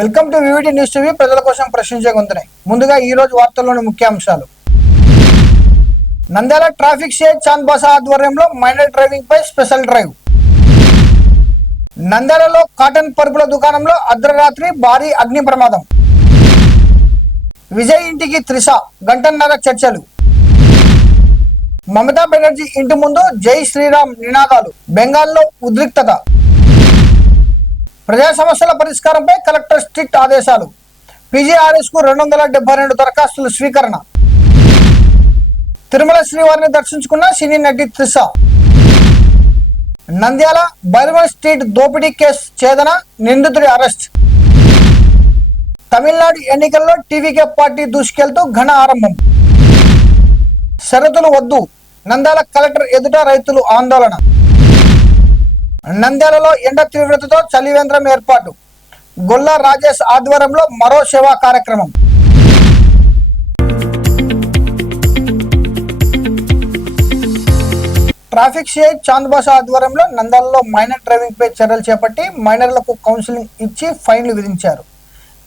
Welcome to VVT news TV. ప్రజల కోసం ప్రశ్నించే గొంతునే. ముందుగా ఈ రోజు వార్తల్లోని ముఖ్యాంశాలు. నంద్యాల ట్రాఫిక్ సిఐ చాంద్ బాసా ఆధ్వర్యంలో మైనర్ డ్రైవింగ్ పై స్పెషల్ డ్రైవ్. నంద్యాలలో కాటన్ పరుపుల దుకాణంలో అర్ధరాత్రి భారీ అగ్ని ప్రమాదం. విజయ్ ఇంటికి త్రిష గంటన్నర చర్చలు. మమతా బెనర్జీ ఇంటి ముందు జై శ్రీరామ్ నినాదాలు. బెంగాల్లో ఉద్రిక్తత. ప్రజా సమస్యల పరిష్కారంపై కలెక్టర్ స్ట్రిక్ట్ ఆదేశాలు. పీజీఆర్ఎస్ కు 272 దరఖాస్తులు స్వీకరణ. తిరుమల శ్రీవారిని దర్శించుకున్న సినీ నటి త్రిష. నంద్యాల బైర్వన్ స్ట్రీట్ దోపిడీ కేసు ఛేదన, నిందితుడి అరెస్ట్. తమిళనాడు ఎన్నికల్లో టీవీకే పార్టీ దూసుకెళ్తూ ఘన ఆరంభం. షరతులు వద్దు, నంద్యాల కలెక్టర్ ఎదుట రైతులు ఆందోళన. నంద్యాలలో ఎండ తీవ్రతతో చలివేంద్రం ఏర్పాటు. గొల్ల రాజేష్ ఆధ్వర్యంలో మరో సేవా కార్యక్రమం. ట్రాఫిక్ సిఐ చాంద్ బాసా ఆధ్వర్యంలో నంద్యాలలో మైనర్ డ్రైవింగ్ పై చర్యలు చేపట్టి మైనర్లకు కౌన్సిలింగ్ ఇచ్చి ఫైన్లు విధించారు.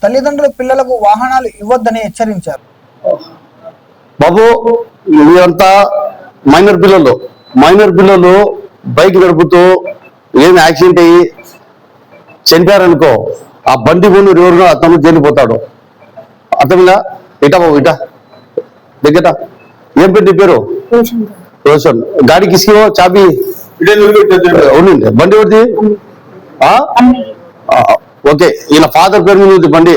తల్లిదండ్రులు పిల్లలకు వాహనాలు ఇవ్వొద్దని హెచ్చరించారు. బాబు ఇదంతా మైనర్ పిల్లలు బైక్ నడుపుతూ ఏమి యాక్సిడెంట్ అయ్యి చనిపోయారనుకో, ఆ బండి పోను ఎవరుగా అతను జైలుపోతాడు. అర్థంగా ఇటా బాబు ఇటా దగ్గర ఏం పెట్టి పేరు రోషన్. గాడి కిసి చాబీ ఉండండి. బండి ఎవరిది? ఓకే, ఈయన ఫాదర్ పేరు మీద ఉంది బండి.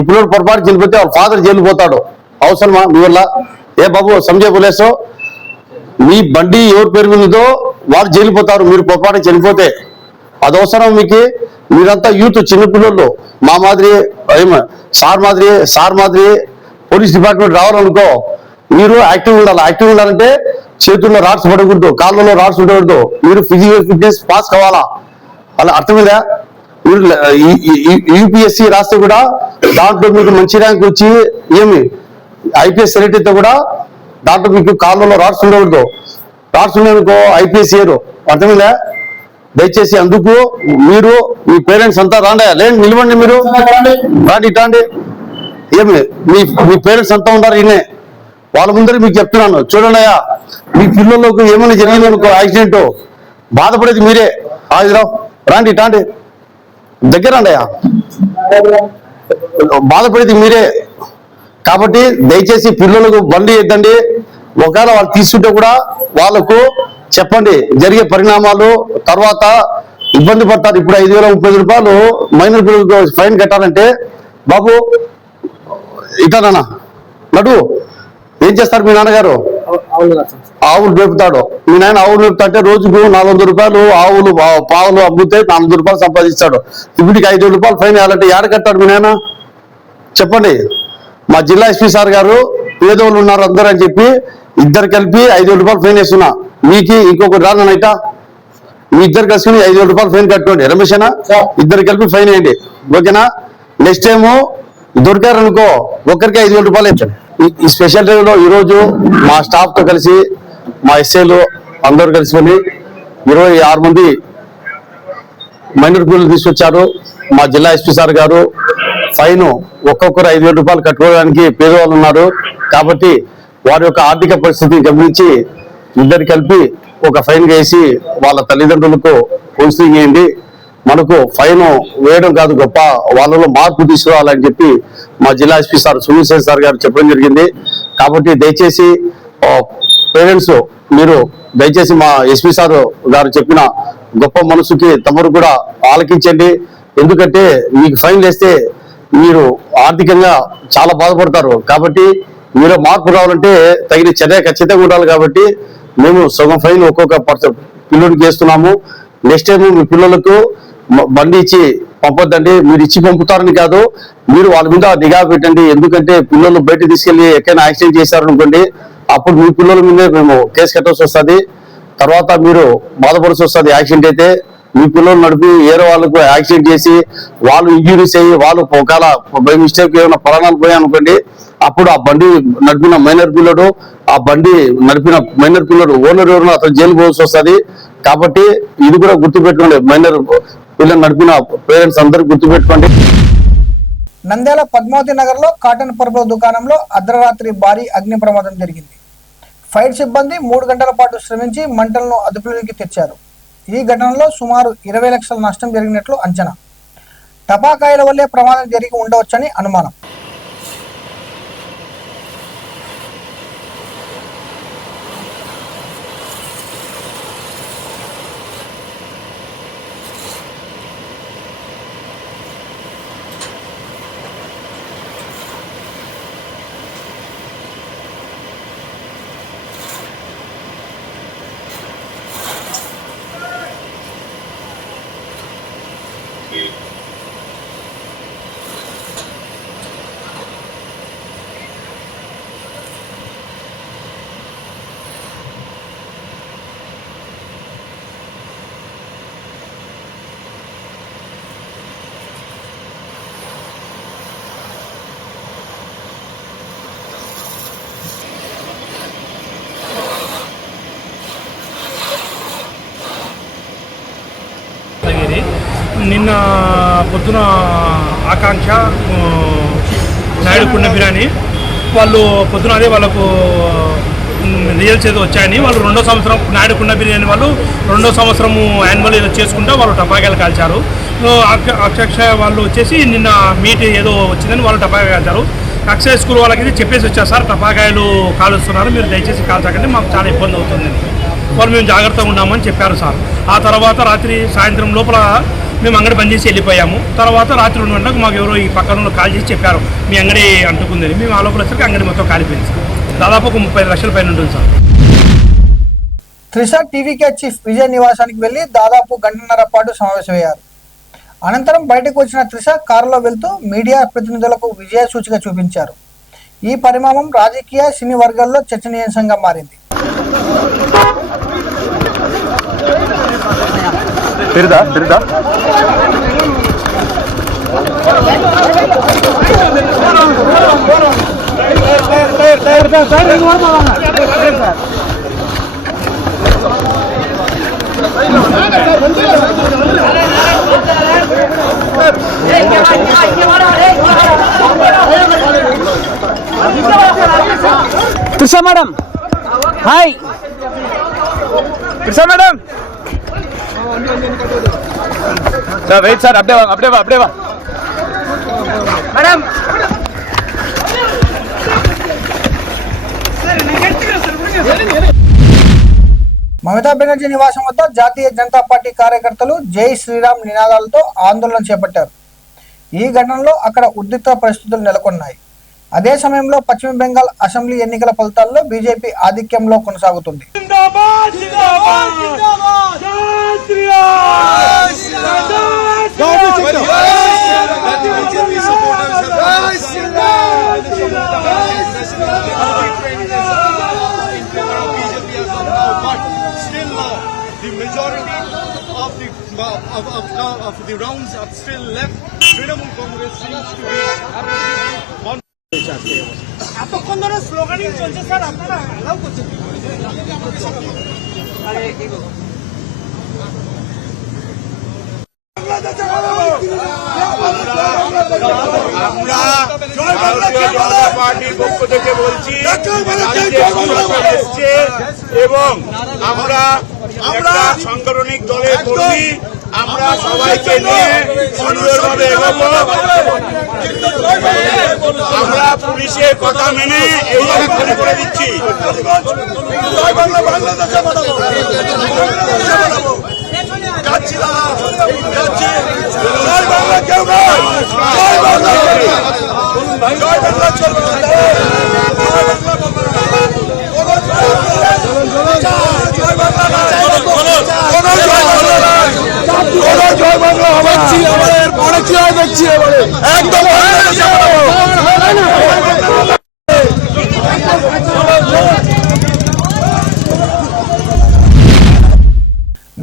ఇప్పుడు పొరపాటు చనిపోతే వాళ్ళ ఫాదర్ జైలు పోతాడు. అవసరమా మీ వల్ల? ఏ బాబు సంజయ్ పోలేసో, మీ బండి ఎవరి పేరు మీద ఉందో వాళ్ళు జైలు పోతారు. మీరు పొరపాటు చనిపోతే అది అవసరం మీకు? మీరంతా యూత్, చిన్నపిల్లలు మా మాదిరి సార్ మాదిరి పోలీస్ డిపార్ట్మెంట్ రావాలనుకో, మీరు యాక్టివ్ ఉండాలి. యాక్టివ్ ఉండాలంటే చేతుల్లో రాడ్స్ పడకూడదు, కాళ్ళలో రాడ్స్ ఉండకూడదు. మీరు ఫిజికల్ ఫిట్నెస్ పాస్ కావాలా. అలా అర్థమైందా? మీరు యూపీఎస్సీ రాస్తే కూడా దాంట్లో మీకు మంచి ర్యాంక్ వచ్చి ఏమి ఐపీఎస్ సెలెక్ట్ అయితే కూడా దాంట్లో మీకు కాళ్ళలో రాడ్స్ ఉండకూడదు. రాడ్స్ ఉన్నాయనుకో ఐపీఎస్ చేయరు. అర్థమైందా? దయచేసి అందుకు మీరు మీ పేరెంట్స్ అంతా లేండి, నిలవండి. మీరు రాండి. ఏమి మీ పేరెంట్స్ అంతా ఉన్నారు ఈయనే, వాళ్ళ ముందర మీకు చెప్తున్నాను. చూడండి అయ్యా, మీ పిల్లలకు ఏమైనా జరిగిందనుకో యాక్సిడెంట్, బాధపడేది మీరే. హాజరావు రాండి దగ్గర రండి అయ్యా, బాధపడేది మీరే. కాబట్టి దయచేసి పిల్లలకు బండి ఇద్దండి. ఒకవేళ వాళ్ళు తీసుకుంటే కూడా వాళ్ళకు చెప్పండి జరిగే పరిణామాలు. తర్వాత ఇబ్బంది పడతారు. ఇప్పుడు 5,030 రూపాయలు మైనర్ పిల్లలకు ఫైన్ కట్టాలంటే బాబు ఇటానా నడు ఏం చేస్తారు మీ నాన్నగారు? ఆవులు మేపుతాడు. మీ నాయన ఆవులు మేపుతా అంటే రోజుకు 400 రూపాయలు ఆవులు పావులు అమ్మితే 400 రూపాయలు సంపాదిస్తాడు. ఇప్పటికి 5,000 రూపాయలు ఫైన్ వేయాలంటే ఏడ కట్టాడు మీ నాయన? చెప్పండి. మా జిల్లా ఎస్పీ సార్ గారు పేదోళ్ళు ఉన్నారు అందరూ అని చెప్పి ఇద్దరు కలిపి 5,000 రూపాయలు ఫైన్ వేస్తున్నా. మీకు ఇంకొకటి రానైతా మీ ఇద్దరు కలిసి 5,000 రూపాయలు ఫైన్ కట్టుకోండి. రమేష్ అన్న ఇద్దరు కలిపి ఫైన్ వేయండి, ఓకేనా? నెక్స్ట్ టైము దొరికారనుకో ఒక్కరికి 5,000 రూపాయలు ఇచ్చాను. ఈ స్పెషల్ డ్రైవ్ లో ఈరోజు మా స్టాఫ్ తో కలిసి మా ఎస్ఐలు అందరూ కలిసిపోయి 26 మంది మైనర్ పిల్లలు తీసుకొచ్చారు. మా జిల్లా ఎస్పీ సార్ గారు ఫైన్ ఒక్కొక్కరు 5,000 రూపాయలు కట్టుకోవడానికి పేదవాళ్ళు ఉన్నారు. కాబట్టి వారి యొక్క ఆర్థిక పరిస్థితిని గమనించి ఇద్దరు కలిపి ఒక ఫైన్ వేసి వాళ్ళ తల్లిదండ్రులకు కౌన్సిలింగ్ చేయండి. మనకు ఫైన్ వేయడం కాదు గొప్ప, వాళ్ళలో మార్పు తీసుకురావాలని చెప్పి మా జిల్లా SP sir Sunil Sen sir గారు చెప్పడం జరిగింది. కాబట్టి దయచేసి పేరెంట్స్ మీరు దయచేసి మా ఎస్పీ సార్ గారు చెప్పిన గొప్ప మనసుకి తమరు కూడా ఆలకించండి. ఎందుకంటే మీకు ఫైన్ వేస్తే మీరు ఆర్థికంగా చాలా బాధపడతారు. కాబట్టి మీరు మార్పు రావాలంటే తగిన చర్య ఖచ్చితంగా ఉండాలి. కాబట్టి మేము సగం ఫైన్ ఒక్కొక్క పిల్లలకి చేస్తున్నాము. నెక్స్ట్ టైం మీ పిల్లలకు బండి ఇచ్చి పంపొద్దండి. మీరు ఇచ్చి పంపుతారని కాదు, మీరు వాళ్ళ మీద నిఘా పెట్టండి. ఎందుకంటే పిల్లలు బయట తీసుకెళ్లి ఎక్కడైనా యాక్సిడెంట్ చేశారనుకోండి, అప్పుడు మీ పిల్లల మీదే మేము కేసు కట్టాల్సి వస్తుంది. తర్వాత మీరు బాధపడాల్సి వస్తుంది. యాక్సిడెంట్ అయితే మీ పిల్లలు నడిపి వేరే వాళ్ళకు యాక్సిడెంట్ చేసి వాళ్ళు ఇంజూరీస్ అయ్యి వాళ్ళు ఒకవేళ బై మిస్టేక్ ఏమైనా ప్రాణాలు పోయాయనుకోండి, అప్పుడు ఆ బండి నడిపిన మైనర్ పిల్లడు ఓనర్ ఎవరు అతను జైలు పోవాల్సి వస్తుంది. కాబట్టి ఇది కూడా గుర్తుపెట్టుకోండి. మైనర్ పిల్లలు నడిపిన పేరెంట్స్ అందరూ గుర్తుపెట్టుకోండి. నంద్యాల పద్మావతి నగర్లో కాటన్ పర్పుల దుకాణంలో అర్ధరాత్రి భారీ అగ్ని ప్రమాదం జరిగింది. ఫైర్ సిబ్బంది 3 గంటల పాటు శ్రమించి మంటలను అదుపులోకి తెచ్చారు. ఈ ఘటనలో సుమారు 20 లక్షల నష్టం జరిగినట్లు అంచనా. టపాకాయల వల్లే ప్రమాదం జరిగి ఉండవచ్చని అనుమానం. నిన్న పొద్దున ఆకాంక్ష నాయుడు కుండ బిర్యానీ వాళ్ళు పొద్దున అదే వాళ్ళకు రియల్స్ ఏదో వచ్చాయని వాళ్ళు 2వ సంవత్సరం నాయుడు కుండ బిర్యానీ వాళ్ళు 2వ సంవత్సరము యాన్యువల్ ఏదో చేసుకుంటూ వాళ్ళు టపాకాయలు కాల్చారు. అక్షక్ష వాళ్ళు వచ్చేసి నిన్న మీట్ ఏదో వచ్చిందని వాళ్ళు టపాకాయలు కాల్చారు. అక్షయ స్కూల్ వాళ్ళకి చెప్పేసి వచ్చారు, సార్ టపాకాయలు కాలుస్తున్నారు, మీరు దయచేసి కాల్చకండి, మాకు చాలా ఇబ్బంది అవుతుంది. వాళ్ళు మేము జాగ్రత్తగా ఉన్నామని చెప్పారు సార్. ఆ తర్వాత సాయంత్రం లోపల మేము అంగడి బంద్ చేసి వెళ్ళిపోయాము. తర్వాత రాత్రి 2 గంటలకు మాకు ఎవరో ఈ పక్కన కాల్ చేసి చెప్పారు, మీ అంగడి అంటుకుందని. మేము ఆ లోపల వచ్చరికి అంగడి మొత్తం కాలిపోయింది సార్. దాదాపు ఒక 35 లక్షల పైన ఉంటుంది sir. Trisha TVK chief Vijay నివాసానికి వెళ్లి దాదాపు గంటన్నర పాటు సమావేశమయ్యారు. అనంతరం బయటకు వచ్చిన త్రిష కారులో వెళ్తూ మీడియా ప్రతినిధులకు విజయ సూచిక చూపించారు. ఈ పరిణామం రాజకీయ సినీ వర్గాల్లో చర్చనీయాంశంగా మారింది. Trisha madam, hi. Trisha madam. Sir, wait sir, update. Madam. Mamata Banerjee నివాసం వద్ద జాతీయ జనతా పార్టీ కార్యకర్తలు జై శ్రీరామ్ నినాదాలతో ఆందోళన చేపట్టారు. ఈ ఘటనలో అక్కడ ఉద్రిక్త పరిస్థితులు నెలకొన్నాయి. అదే సమయంలో పశ్చిమ బెంగాల్ అసెంబ్లీ ఎన్నికల ఫలితాల్లో బీజేపీ ఆధిక్యంలో కొనసాగుతుంది. The majority of the rounds are still left. Trinamool Congress seems to be এতক্ষণ ধরে স্লোগানিং চলছে স্যার, আপনারা অ্যালাউ করছেন? আমরা ভারতীয় জনতা পার্টির পক্ষ থেকে বলছি এবং আমরা একটা সাংগঠনিক দলের কর্মী, আমরা সবাইকে নিয়ে সুন্দরভাবে এগোবো। আমরা পুলিশের কথা মেনে এই জায়গা করে দিচ্ছি।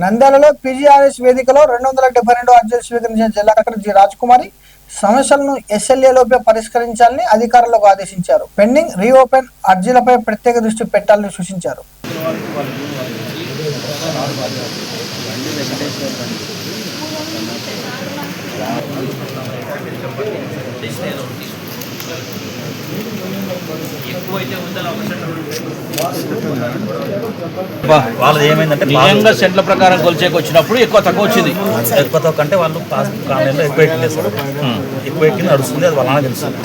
నంద్యాలలో పీజీఆర్ఎస్ వేదికలో 272 అర్జీలు స్వీకరించిన జిల్లా కలెక్టర్ జి రాజకుమారి సమస్యలను ఎస్ఎల్ఏలోపే పరిష్కరించాలని అధికారులకు ఆదేశించారు. పెండింగ్ రీఓపెన్ అర్జీలపై ప్రత్యేక దృష్టి పెట్టాలని సూచించారు. వాళ్ళది ఏమైందంటే నిజంగా సెంట్ల ప్రకారం కొలిచేకి వచ్చినప్పుడు ఎక్కువ తక్కువ వచ్చింది. ఎక్కువ తక్కువ అంటే వాళ్ళు కాలంలో ఎక్కువ ఎక్కింది సార్, ఎక్కువ ఎక్కింది నడుస్తుంది, అది వాళ్ళ తెలుస్తుంది.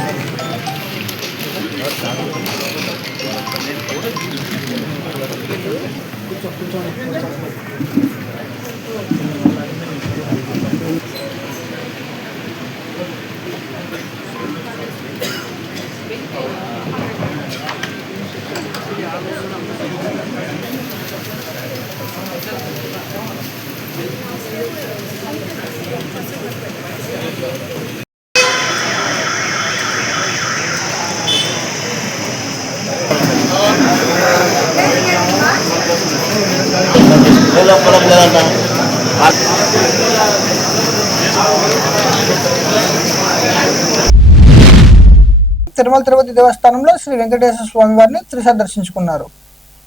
తిరుమల తిరుపతి దేవస్థానంలో శ్రీ వెంకటేశ్వర స్వామి వారిని త్రిష దర్శించుకున్నారు.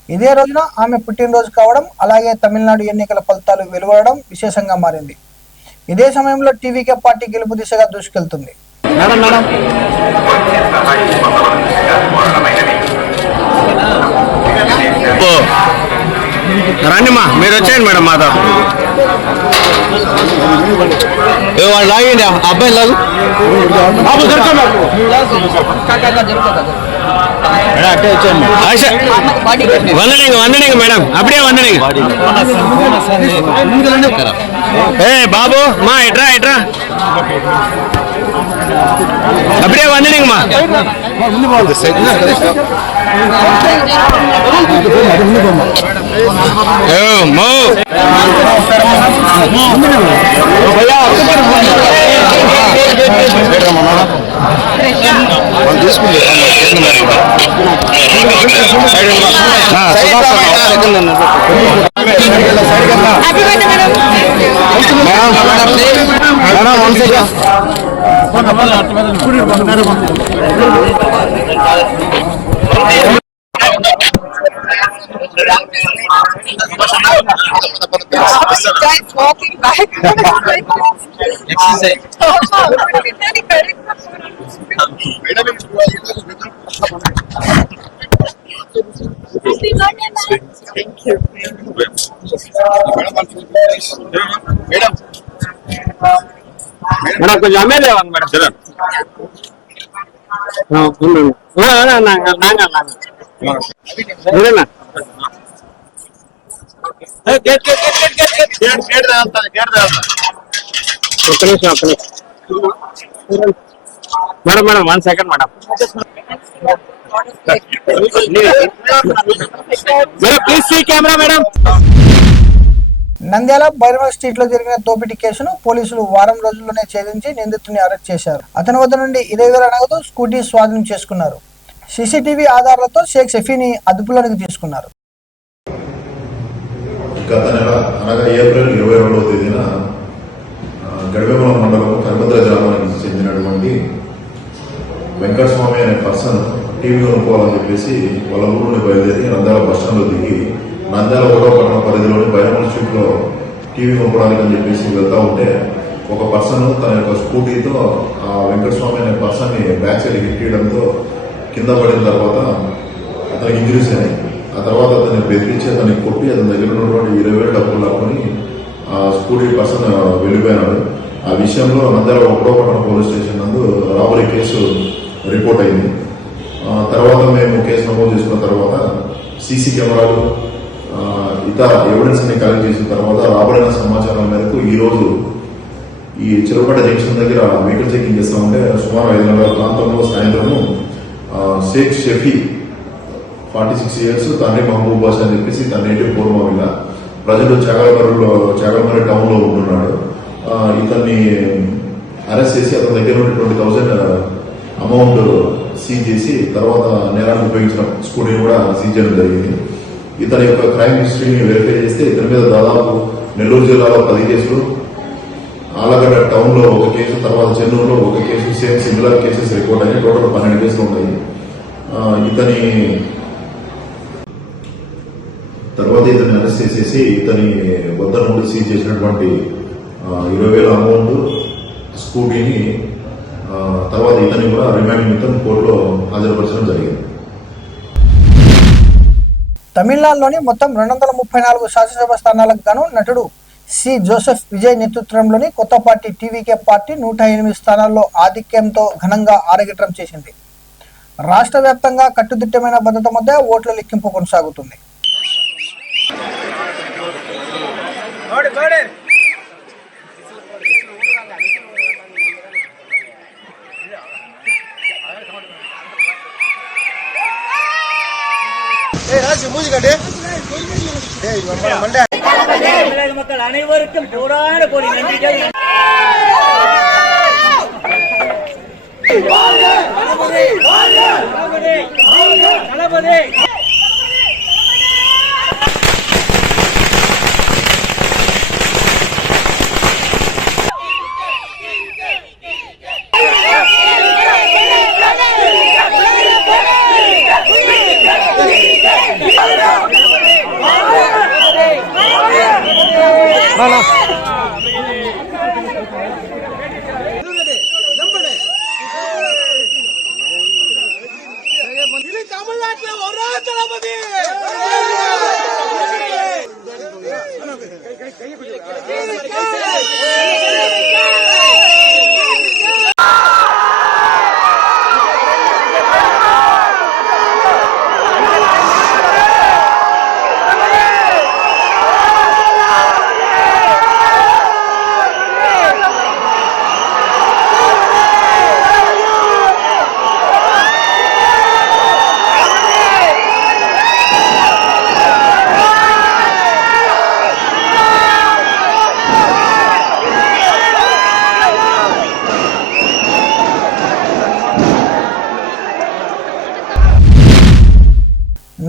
ఇదే రోజున ఆమె పుట్టినరోజు కావడం, అలాగే తమిళనాడు ఎన్నికల ఫలితాలు వెలువడడం విశేషంగా మారింది. ఇదే సమయంలో టీవీకే పార్టీ గెలుపు దిశగా దూసుకెళ్తుంది. రండిమా, మీరు వచ్చేయండి మేడం మాతో. వాళ్ళు లాగండి, అబ్బాయి లాగు. అంటే వచ్చాను వందనింగ్ మేడం, అప్పుడే వందనింగ్. ఏ బాబు మా ఇట్రా ఇట్రా, అప్పుడే వందనింగ్ మా. Guys walking back. Exercise. Thank you. Madam కొంచెం అమ్మేది మేడం చలో. Madam madam 1 second madam. Madam please see camera madam. Nandyal Bhairava street లో జరిగిన దోపిడీ కేసును పోలీసులు వారం రోజుల్లోనే ఛేదించి నిందితుడిని అరెస్ట్ చేశారు. అతని వద్ద నుండి 20,000 నగదు, స్కూటీ స్వాధీనం చేసుకున్నారు. సీసీటీవీ ఆధారాలతో షేక్ షఫీని అదుపులోకి తీసుకున్నారు. గత నెల అనగా ఏప్రిల్ 22వ తేదీన గడివేమల మండలం కర్మద్ర గ్రామానికి చెందినటువంటి వెంకటస్వామి అనే పర్సన్ టీవీ కొనుక్కోవాలని చెప్పేసి వాళ్ళ ఊరు నుండి బయలుదేరి నంద్యాల బస్టాండ్లో దిగి నంద్యాల 1వ పట్టణ పరిధిలోని బైరమల్ స్ట్రీట్ లో టీవీ కొనుక్కోవడానికి అని చెప్పేసి వెళ్తా ఉంటే ఒక పర్సన్ తన యొక్క స్కూటీతో ఆ వెంకటస్వామి అనే పర్సన్ ని బ్యాక్ సైడ్ హిట్ చేయడంతో కింద పడిన తర్వాత అతనికి ఇంజరీస్ అయినాయి. ఆ తర్వాత అతన్ని బెదిరించి అతన్ని కొట్టి అతని దగ్గర ఉన్నటువంటి 20,000 డబ్బులు లాక్కొని ఆ స్కూటీ పర్సన్ వెళ్ళిపోయినాడు. ఆ విషయంలో నంద్యాల 1వ పట్టణ పోలీస్ స్టేషన్ నందు రాబరీ కేసు రిపోర్ట్ అయింది. తర్వాత మేము కేసు నమోదు చేసుకున్న తర్వాత సీసీ కెమెరాలు ఇతర ఎవిడెన్స్ ని కలెక్ట్ చేసిన తర్వాత రాబడిన సమాచారం మేరకు ఈ రోజు ఈ చెరువుపేట జంక్షన్ దగ్గర వెహికల్ చెకింగ్ చేస్తా ఉంటే సుమారు 5 గంటల ప్రాంతంలో సాయంత్రము షేక్ షఫీ 46 years, తండ్రి మహబూబ్ బాష్ అని చెప్పేసి తన నేటివ్ పూర్వమిల్ల ప్రజలు చాగల్మర్రి టౌన్ లో ఉంటున్నాడు. ఇతన్ని అరెస్ట్ చేసి అతని దగ్గర నుండి 20,000 అమౌంట్ సీజ్ చేసి తర్వాత నేరానికి ఉపయోగించిన స్కూటీని కూడా సీజ్ చేయడం జరిగింది. ఇతని యొక్క క్రైమ్ హిస్టరీని వెరిఫై చేస్తే ఇతని మీద దాదాపు నెల్లూరు జిల్లాలో 10 కేసులు, ఆలగడ్డ టౌన్ లో 1 కేసు, తర్వాత చెన్నూరులో 1 case, same similar cases report అయ్యి టోటల్ 12 కేసులు ఉన్నాయి. ఇతని అరెస్ట్ చేసేసి ఇతని వద్ద నుండి సీజ్ చేసినటువంటి 20,000 అమౌంట్, స్కూటీని తర్వాత ఇతన్ని కూడా రిమాండ్ నిమిత్తం కోర్టులో హాజరుపరచడం జరిగింది. తమిళనాడులోని మొత్తం 234 శాసనసభ స్థానాలకు గాను నటుడు సి జోసెఫ్ విజయ్ నేతృత్వంలోని కొత్త పార్టీ టీవీకే పార్టీ 108 స్థానాల్లో ఆధిక్యంతో ఘనంగా ఆరగిట్రం చేసింది. రాష్ట్ర వ్యాప్తంగా కట్టుదిట్టమైన భద్రత మధ్య ఓట్ల లెక్కింపు కొనసాగుతుంది. மக்கள் அனைவருக்கும் போராட கோடி நன்றிகள்.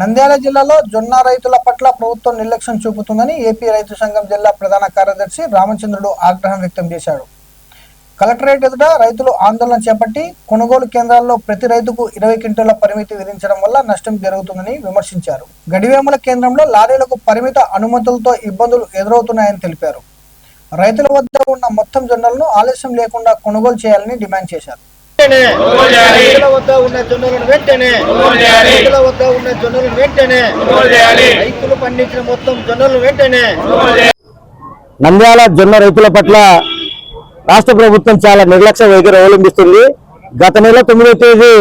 నంద్యాల జిల్లాలో జొన్న రైతుల పట్ల ప్రభుత్వం నిర్లక్ష్యం చూపుతుందని ఏపీ రైతు సంఘం జిల్లా ప్రధాన కార్యదర్శి రామచంద్రుడు ఆగ్రహం వ్యక్తం చేశాడు. కలెక్టరేట్ ఎదుట రైతులు ఆందోళన చేపట్టి కొనుగోలు కేంద్రాల్లో ప్రతి రైతుకు 20 క్వింటాల పరిమితి విధించడం వల్ల నష్టం జరుగుతుందని విమర్శించారు. గడివేముల కేంద్రంలో లారీలకు పరిమిత అనుమతులతో ఇబ్బందులు ఎదురవుతున్నాయని తెలిపారు. రైతుల వద్ద ఉన్న మొత్తం జొన్నలను ఆలస్యం లేకుండా కొనుగోలు చేయాలని డిమాండ్ చేశారు. రైతుల వద్ద ఉన్న జొన్నలను వెంటనే రైతులు పండించిన మొత్తం జొన్నలను వెంటనే. నంద్యాల జొన్న రైతుల పట్ల రాష్ట్ర ప్రభుత్వం చాలా నిర్లక్ష్య వైఖరి అవలంబిస్తుంది. గత నెల 9వ తేదీ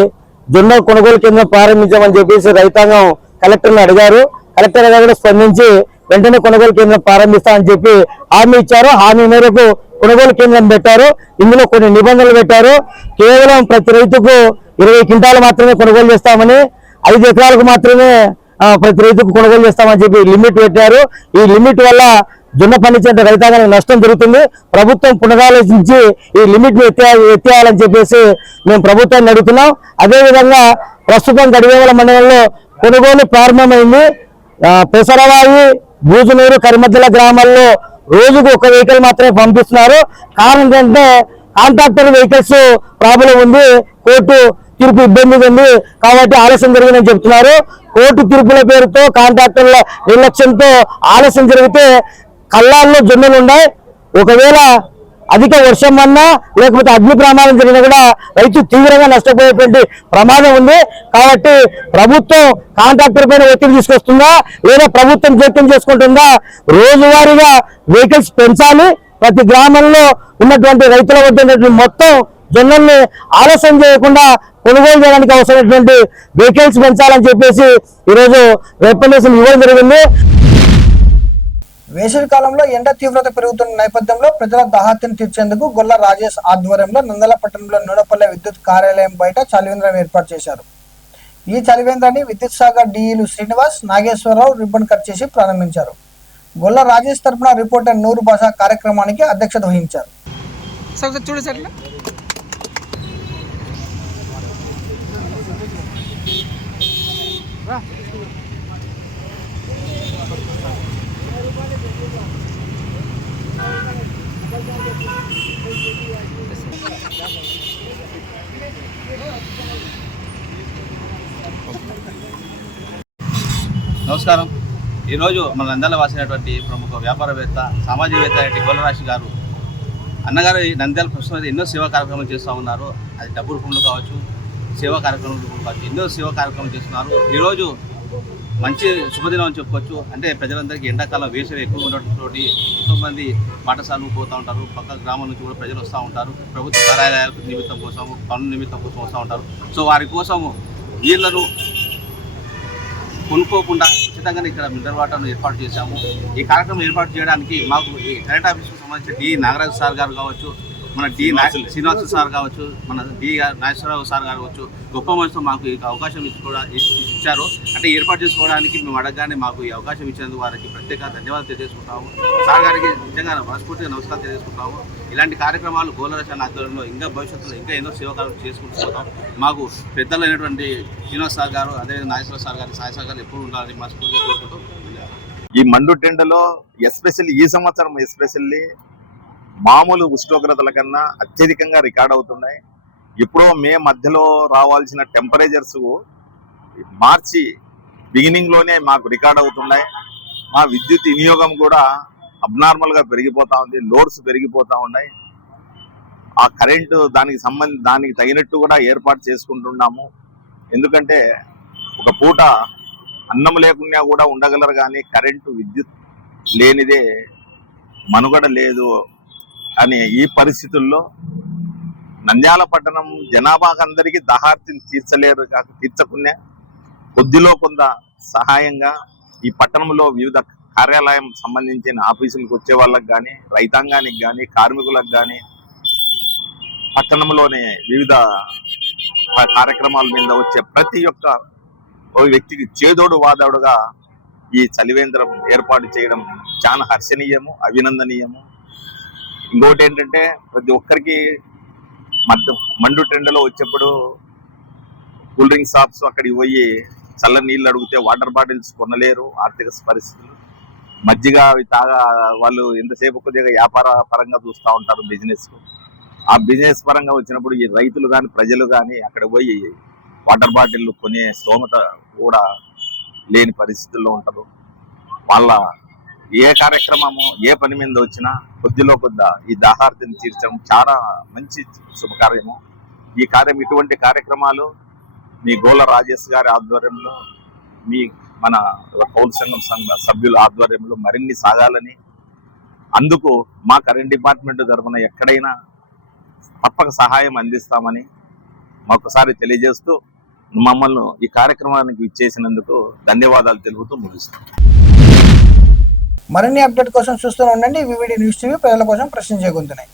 జొన్న కొనుగోలు కేంద్రం ప్రారంభించామని చెప్పేసి రైతాంగం కలెక్టర్ని అడిగారు. కలెక్టర్ గారు స్పందించి వెంటనే కొనుగోలు కేంద్రం ప్రారంభిస్తామని చెప్పి హామీ ఇచ్చారు. హామీ మేరకు కొనుగోలు కేంద్రం పెట్టారు. ఇందులో కొన్ని నిబంధనలు పెట్టారు. కేవలం ప్రతి రైతుకు 20 క్వింటాలు మాత్రమే కొనుగోలు చేస్తామని, 5 ఎకరాలకు మాత్రమే ప్రతి రైతుకు కొనుగోలు చేస్తామని చెప్పి లిమిట్ పెట్టారు. ఈ లిమిట్ వల్ల జొన్న పండించే రైతాంగానికి నష్టం జరుగుతుంది. ప్రభుత్వం పునరాలోచించి ఈ లిమిట్ ని ఎత్తేయాలని చెప్పేసి మేము ప్రభుత్వాన్ని అడుగుతున్నాం. అదేవిధంగా ప్రస్తుతం గడివేముల మండలంలో కొనుగోలు ప్రారంభమైంది. పెసరవాయి, బూజునూరు, కరిమద్దల గ్రామాల్లో రోజుకు 1 వెహికల్ మాత్రమే పంపిస్తున్నారు. కారణం ఏంటంటే కాంట్రాక్టర్ వెహికల్స్ ప్రాబ్లం ఉంది. కోర్టు తీర్పు ఇబ్బంది ఉంది కాబట్టి ఆలస్యం జరిగిందని చెప్తున్నారు. కోర్టు తీర్పుల పేరుతో కాంట్రాక్టర్ల నిర్లక్ష్యంతో ఆలస్యం జరిగితే కళ్ళాల్లో జొన్నలు ఉన్నాయి. ఒకవేళ అధిక వర్షం అన్నా లేకపోతే అగ్ని ప్రమాదం జరిగినా కూడా రైతు తీవ్రంగా నష్టపోయేటువంటి ప్రమాదం ఉంది. కాబట్టి ప్రభుత్వం కాంట్రాక్టర్ పైన ఒత్తిడి తీసుకొస్తుందా లేదా ప్రభుత్వం జోక్యం చేసుకుంటుందా? రోజువారీగా వెహికల్స్ పెంచాలి. ప్రతి గ్రామంలో ఉన్నటువంటి రైతుల వద్ద మొత్తం జొన్నల్ని ఆలస్యం చేయకుండా కొనుగోలు చేయడానికి అవసరమైనటువంటి వెహికల్స్ పెంచాలని చెప్పేసి ఈరోజు రికమెండేషన్ ఇవ్వడం జరిగింది. వేసవి కాలంలో ఎండ తీవ్రత పెరుగుతున్న నేపథ్యంలో ప్రజల దాహార్తిని తీర్చేందుకు గొల్ల రాజేష్ ఆధ్వర్యంలో నంద్యాల పట్టణంలో నూనెపల్లె విద్యుత్ కార్యాలయం బయట చలివేంద్రం ఏర్పాటు చేశారు. ఈ చలివేంద్రాన్ని విద్యుత్ శాఖ డిఈలు శ్రీనివాస్, నాగేశ్వరరావు రిబ్బన్ కట్ చేసి ప్రారంభించారు. గొల్ల రాజేష్ తరపున రిపోర్టర్ నూరు భాష కార్యక్రమానికి అధ్యక్షత వహించారు. నమస్కారం. ఈరోజు మన నంద్యాల వాసినటువంటి ప్రముఖ వ్యాపారవేత్త, సామాజికవేత్త గొల్ల రాజేష్ గారు అన్నగారు నంద్యాల ప్రస్తుతం ఎన్నో సేవా కార్యక్రమాలు చేస్తూ ఉన్నారు. అది డబ్బు రూపంలో కావచ్చు, సేవా కార్యక్రమం రూపంలో కావచ్చు, ఎన్నో సేవా కార్యక్రమాలు చేస్తున్నారు. ఈరోజు మంచి శుభదినం అని చెప్పుకోవచ్చు. అంటే ప్రజలందరికీ ఎండాకాలం వేసవి ఎక్కువ ఉండటంతో ఎంతోమంది పాఠశాలకు పోతూ ఉంటారు. పక్క గ్రామాల నుంచి కూడా ప్రజలు వస్తూ ఉంటారు. ప్రభుత్వ కార్యాలయాల నిమిత్తం కోసం, పనుల నిమిత్తం కోసం వస్తూ ఉంటారు. సో వారి కోసము నీళ్లను కొనుక్కోకుండా ఉచితంగానే ఇక్కడ మినరల్ వాటర్ను ఏర్పాటు చేశాము. ఈ కార్యక్రమం ఏర్పాటు చేయడానికి మాకు ఈ కరెంట్ ఆఫీస్కు సంబంధించిన డి నాగరాజు సార్ గారు కావచ్చు, మన డి శ్రీనివాస సార్ కావచ్చు, మన డి నాగేశ్వరరావు సార్ గారు కావచ్చు, గొప్ప మనసుతో మాకు ఈ అవకాశం ఇచ్చారు. అంటే ఏర్పాటు చేసుకోవడానికి మేము అడగగానే మాకు ఈ అవకాశం ఇచ్చినందుకు వారికి ప్రత్యేక ధన్యవాదాలు తెలియజేసుకుంటాము. సార్ గారికి నిజంగా మనస్ఫూర్తిగా నమస్కారం తెలియజేసుకుంటాము. ఇలాంటి కార్యక్రమాలు గోలరచన ఆధ్వర్యంలో ఇంకా భవిష్యత్తులో ఇంకా ఎన్నో సేవకాలు చేసుకుంటూ పోతాం. మాకు పెద్దలైనటువంటి శ్రీనివాస్ సార్ గారు, అదేవిధంగా నాగేశ్వర సార్ గారి సాయి సార్ గారు ఎప్పుడు ఉండాలని మనస్ఫూర్తిగా కోరుకుంటూ ఈ మండుటెండలో ఎస్పెషల్లీ ఈ సంవత్సరం ఎస్పెషల్లీ మామూలు ఉష్ణోగ్రతల కన్నా అత్యధికంగా రికార్డ్ అవుతున్నాయి. ఎప్పుడో మే మధ్యలో రావాల్సిన టెంపరేచర్స్ మార్చి బిగినింగ్లోనే మాకు రికార్డ్ అవుతున్నాయి. మా విద్యుత్ వినియోగం కూడా అబ్నార్మల్గా పెరిగిపోతూ ఉంది, లోడ్స్ పెరిగిపోతూ ఉన్నాయి. ఆ కరెంటు దానికి తగినట్టు కూడా ఏర్పాటు చేసుకుంటున్నాము. ఎందుకంటే ఒక పూట అన్నం లేకున్నా కూడా ఉండగలరు, కానీ కరెంటు విద్యుత్ లేనిదే మనుగడ లేదు అనే ఈ పరిస్థితుల్లో నంద్యాల పట్టణం జనాభాకు అందరికీ దహార్తిని తీర్చకునే కొద్దిలో కొంత సహాయంగా ఈ పట్టణంలో వివిధ కార్యాలయం సంబంధించిన ఆఫీసులకు వచ్చే వాళ్ళకి కానీ, రైతాంగానికి కానీ, కార్మికులకు కానీ, పట్టణంలోనే వివిధ కార్యక్రమాల మీద వచ్చే ప్రతి ఒక్క వ్యక్తికి చేదోడు వాదోడుగా ఈ చలివేంద్రం ఏర్పాటు చేయడం చాలా హర్షణీయము, అభినందనీయము. ఇంకోటి ఏంటంటే ప్రతి ఒక్కరికి మండుటెండలో వచ్చేప్పుడు కూల్ డ్రింక్ షాప్స్ అక్కడికి పోయి చల్ల నీళ్ళు అడిగితే వాటర్ బాటిల్స్ కొనలేరు. ఆర్థిక పరిస్థితులు మజ్జిగ అవి వాళ్ళు ఎంతసేపు కొద్దిగా వ్యాపార పరంగా చూస్తూ ఉంటారు బిజినెస్. ఆ బిజినెస్ పరంగా వచ్చినప్పుడు ఈ రైతులు కానీ, ప్రజలు కానీ అక్కడ పోయి వాటర్ బాటిల్ కొనే స్తోమత కూడా లేని పరిస్థితుల్లో ఉంటారు. వాళ్ళ ఏ కార్యక్రమము ఏ పని మీద వచ్చినా కొద్దిలో కొద్ది ఈ దాహార్తిని తీర్చడం చాలా మంచి శుభకార్యము. ఈ ఇటువంటి కార్యక్రమాలు మీ గోల రాజేష్ గారి ఆధ్వర్యంలో, మన పౌర సంఘం సభ్యుల ఆధ్వర్యంలో మరిన్ని సాగాలని, అందుకు మా కరెంట్ డిపార్ట్మెంట్ తరఫున ఎక్కడైనా తప్పక సహాయం అందిస్తామని మరొకసారి తెలియజేస్తూ మమ్మల్ని ఈ కార్యక్రమానికి ఇచ్చేసినందుకు ధన్యవాదాలు తెలుపుతూ ముగిస్తాం. మరిన్ని అప్డేట్ కోసం చూస్తూనే ఉండండి వివిడి న్యూస్ టీవీ, ప్రజల కోసం ప్రశ్నించే గొంతునే.